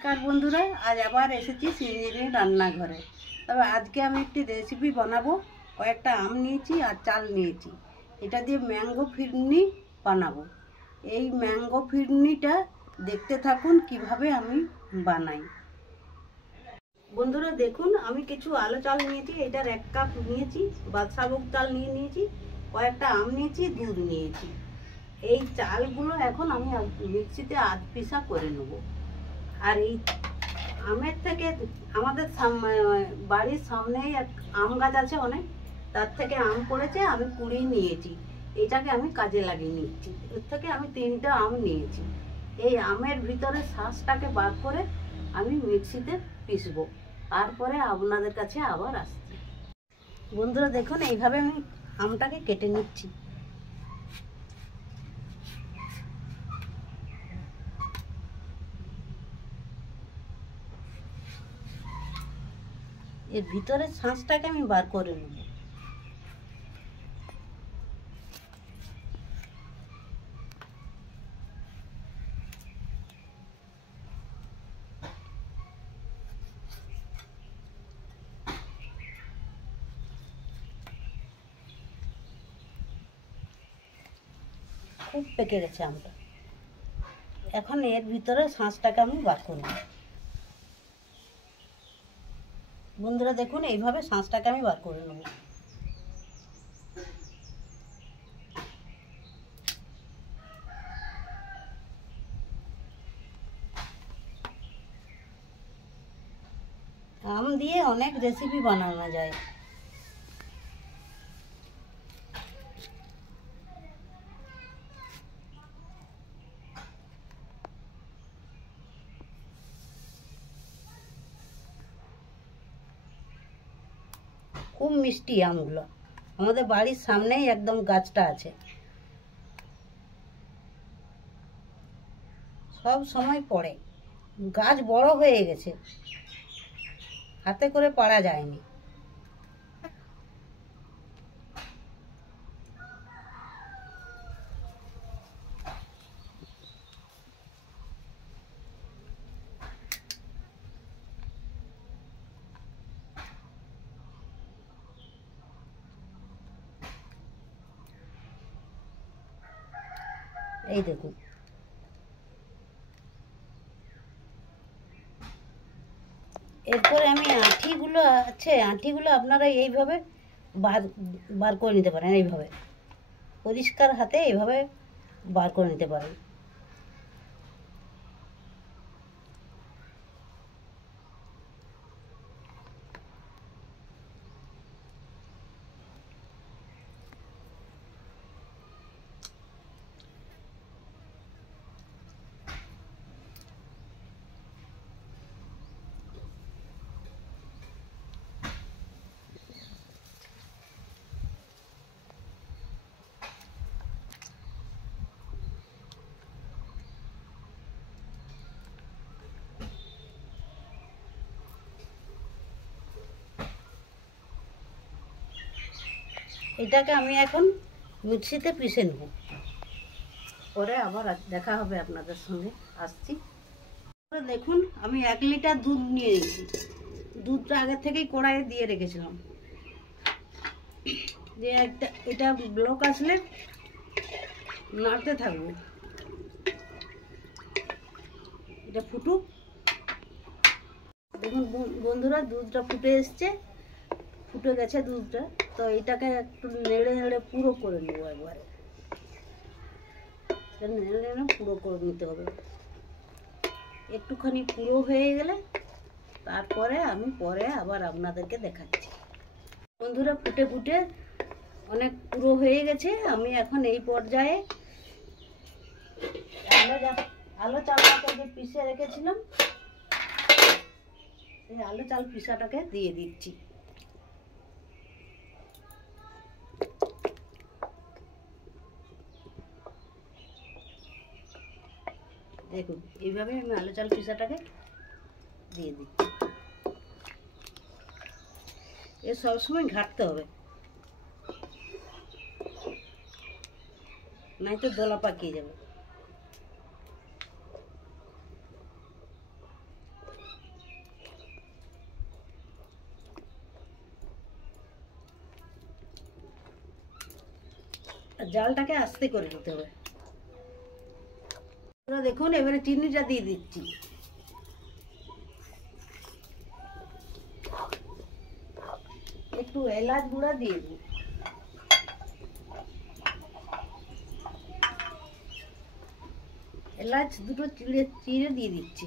নমস্কার বন্ধুরা, আজ আবার এসেছি সিরিয়ালের রান্নাঘরে। তবে আজকে আমি একটি রেসিপি বানাবো। কয়েকটা আম নিয়েছি আর চাল নিয়েছি, এটা দিয়ে ম্যাঙ্গো ফিরনি বানাবো। এই ম্যাঙ্গো ফিরনিটা দেখতে থাকুন কিভাবে আমি বানাই। বন্ধুরা দেখুন, আমি কিছু আলো চাল নিয়েছি, এটার 1 কাপ নিয়েছি। বাদশাভোগ চাল নিয়েছি, কয়েকটা আম নিয়েছি, দুধ নিয়েছি। এই চালগুলো এখন আমি মিক্সিতে আধ পিসা করে নেব। আর এই আমের থেকে আমাদের বাড়ির সামনেই এক আম গাছ আছে অনেক, তার থেকে আম পড়েছে, আমি কুড়িয়ে নিয়েছি। এটাকে আমি কাজে লাগিয়ে নিচ্ছি। এর থেকে আমি 3টা আম নিয়েছি। এই আমের ভিতরে শাঁসটাকে বার করে আমি মিক্সিতে পিসবো, তারপরে আপনাদের কাছে আবার আসছি। বন্ধুরা দেখুন, এইভাবে আমি আমটাকে কেটে নিচ্ছি। এর ভিতরে শাঁসটাকে আমি বার করে নেব। খুব পেকে গেছে আমটা। এখন এর ভিতরে শাঁসটাকে আমি বার করব। বন্ধুরা দেখুন, এইভাবে শাঁসটাকে আমি বার করে নেব। আম দিয়ে অনেক রেসিপি বানানো যায়। খুব মিষ্টি আমগুলো, আমাদের বাড়ির সামনেই একদম গাছটা আছে। সব সময় পড়ে, গাছ বড় হয়ে গেছে, হাতে করে পাড়া যায়নি। এই দেখুন, এরপরে আমি আঁঠিগুলো আছে, আঁঠিগুলো আপনারা এইভাবে বার বার করে নিতে পারেন। এইভাবে পরিষ্কার হাতে এইভাবে বার করে নিতে পারেন। এটাকে আমি এখন মিক্সিতে পিষে নেব, পরে আবার দেখা হবে আপনাদের সঙ্গে। আসছি। দেখুন, আমি 1 লিটার দুধ নিয়ে নিয়েছি। দুধটা আগে থেকেই কড়াইয়ে দিয়ে রেখেছিলাম, যে এটা ব্লক আসলে নাড়তে থাকবো। এটা ফুটুক। দেখুন বন্ধুরা, দুধটা ফুটে এসছে, ফুটে গেছে দুধটা। তো এটাকে একটু নেড়ে নেড়ে পুরো করে নেবো। একবারে নেড়ে নেড়ে পুরো করে নিতে হবে। একটুখানি পুরো হয়ে গেলে তারপরে আমি পরে আবার আপনাদেরকে দেখাচ্ছি। বন্ধুরা ফুটে ফুটে অনেক পুরো হয়ে গেছে। আমি এখন এই পর্যায়ে আলো চালটাকে যে পিষে রেখেছিলাম, এই আলো চাল পিষাটাকে দিয়ে দিচ্ছি। দেখুন, এইভাবে আমি আলো চাল পিষাটাকে দিয়ে দিচ্ছি। এ সবসময় ঘাটতে হবে, নয়তো দোলা পাকিয়ে যাবে। জালটাকে আস্তে করে নিতে হবে। দেখুন এবারে চিনিটা দিয়ে দিচ্ছি। একটু এলাচ গুঁড়া দিয়ে দিই। এলাচ দুটো চিড়ে চিড়ে দিয়ে দিচ্ছি।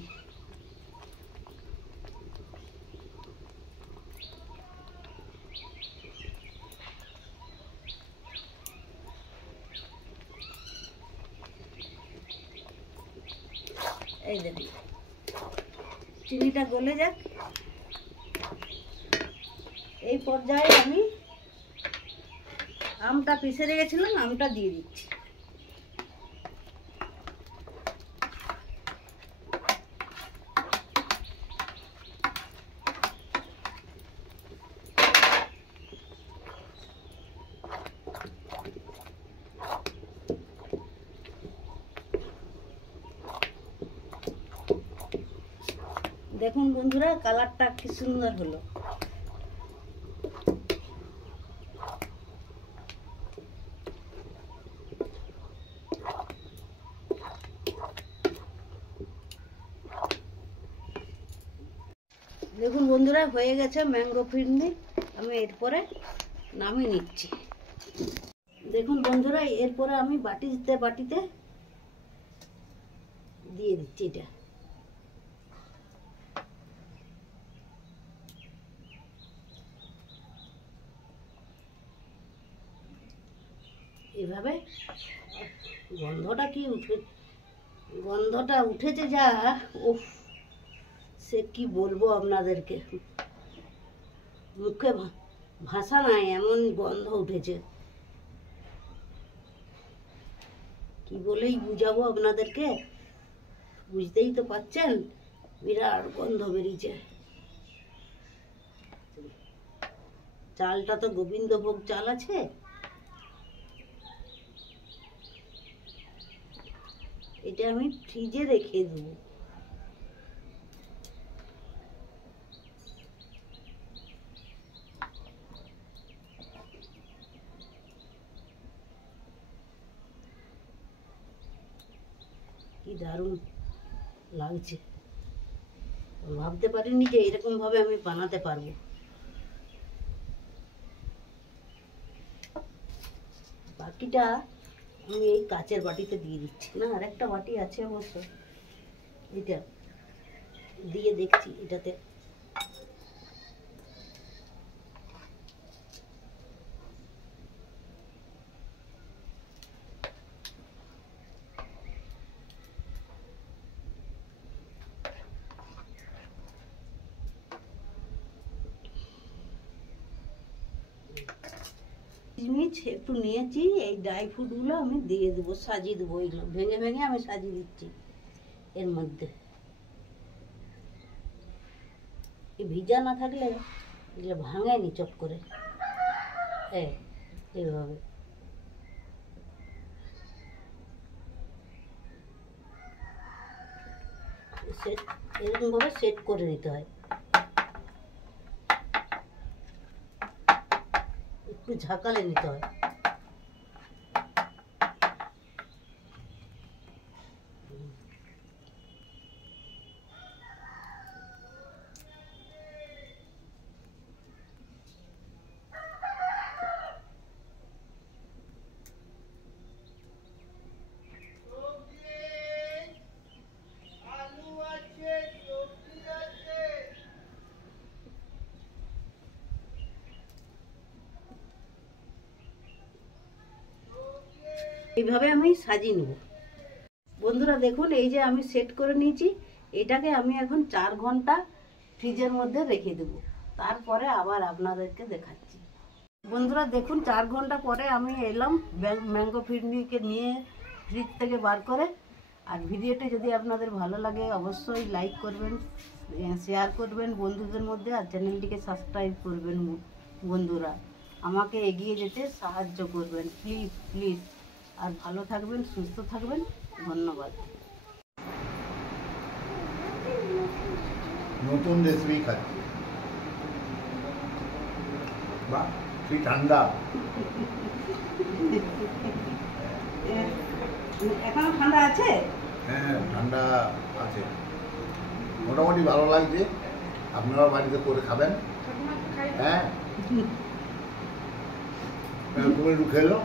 এই দেখুন চিনিটা গলে যাক। এই পর্যায়ে আমি আমটা পিষে রেখেছিলাম, আমটা দিয়ে দিচ্ছি। দেখুন বন্ধুরা কালারটা কি সুন্দর হলো। দেখুন বন্ধুরা হয়ে গেছে ম্যাঙ্গো ফিরনি। আমি এরপরে নামিয়ে নিচ্ছি। দেখুন বন্ধুরা এরপরে আমি বাটিতে দিয়ে দিচ্ছি। এটা এভাবে গন্ধটা উঠেছে যা, উফ সে কি বলবো আপনাদেরকে, মুখে ভাষা নাই, এমন গন্ধ উঠেছে। কি বলেই বুঝাবো আপনাদেরকে, বুঝতেই তো পাচ্ছেন, বিরাট গন্ধ বেরিয়েছে। চালটা তো গোবিন্দভোগ চাল আছে। এটা আমি ফ্রিজে রেখে দেবো। কি দারুণ লাগছে, ভাবতে পারিনি যে এরকম ভাবে আমি বানাতে পারবো। বাকিটা আমি এই কাচের বাটিতে দিয়ে দিচ্ছি। না আর একটা বাটি আছে অবশ্য, এটা দিয়ে দেখছি এটাতে। কিশমিশ একটু নিয়েছি, এই ড্রাই ফ্রুটগুলো আমি দিয়ে দেবো, সাজিয়ে দেবো। এইগুলো ভেঙে ভেঙে আমি সাজিয়ে দিচ্ছি এর মধ্যে। ভিজা না থাকলে এগুলো ভাঙায়নি চট করে। এইভাবে এরকম ভাবে সেট করে নিতে হয়। একটু ঝাঁকালে নিতে হয়। এইভাবে আমি সাজিয়ে নেব। বন্ধুরা দেখুন এই যে আমি সেট করে নিয়েছি, এটাকে আমি এখন 4 ঘন্টা ফ্রিজের মধ্যে রেখে দেব। তারপরে আবার আপনাদেরকে দেখাচ্ছি। বন্ধুরা দেখুন 4 ঘন্টা পরে আমি এলাম ম্যাঙ্গো ফিরনিকে নিয়ে ফ্রিজ থেকে বার করে। আর ভিডিওটি যদি আপনাদের ভালো লাগে অবশ্যই লাইক করবেন, শেয়ার করবেন বন্ধুদের মধ্যে, আর চ্যানেলটিকে সাবস্ক্রাইব করবেন। বন্ধুরা আমাকে এগিয়ে যেতে সাহায্য করবেন প্লিজ প্লিজ। আর ভালো থাকবেন, সুস্থ থাকবেন। ধন্যবাদ। নতুন রেসিপি খাচ্ছি। বাহ। কি ঠান্ডা। এখনো ঠান্ডা আছে? হ্যাঁ ঠান্ডা আছে, মোটামুটি ভালো লাগছে। আপনারা বাড়িতে করে খাবেন। হ্যাঁ তুমি একটু খেলো।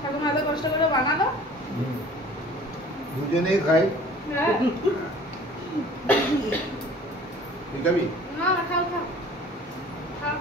ঠাকুমা এত কষ্ট করে বানালো। দুজনেই খাই। তুই খাবি? না খাও খাও খাও।